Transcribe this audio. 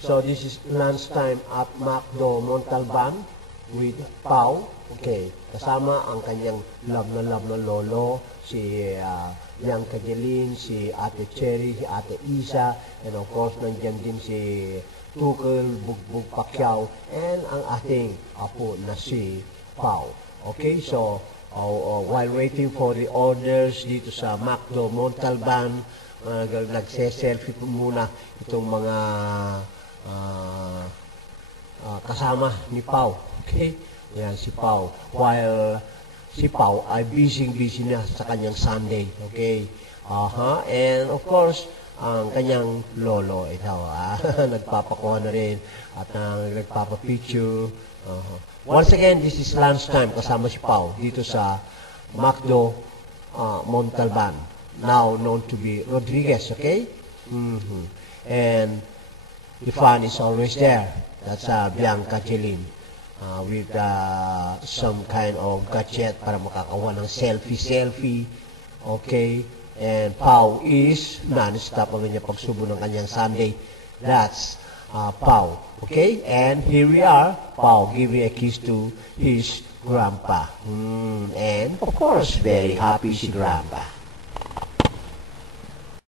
So this is lunchtime at McDo Montalban with Pau. Okay, kasama ang kanyang love na lolo, si Yang Kajelin, si Ate Cherry, si Ate Isa, and of course, nandiyan din si Tukul, Bugbog Pacquiao, and ang ating apo na si Pau. Okay, so while waiting for the orders dito sa McDo Montalban, nagse-selfie po muna itong mga kasama ni Pau. Okay? Yan, si Pau. While si Pau ay busy na sa kanyang Sunday. Okay? And of course, ang kanyang lolo, ito, nagpapakuha na rin at nagpapapicture. Once again, this is lunchtime kasama si Pau dito sa McDo Montalban, now known to be Rodriguez, okay? And the fun is always there. That's Bianca Jelin with some kind of gadget para makakawa ng selfie. Okay? And Pau is non-stop ang kanyang pagsubo ng kanyang Sunday. That's Pau. Okay? And here we are, Pau giving a kiss to his grandpa. And of course, very happy si grandpa.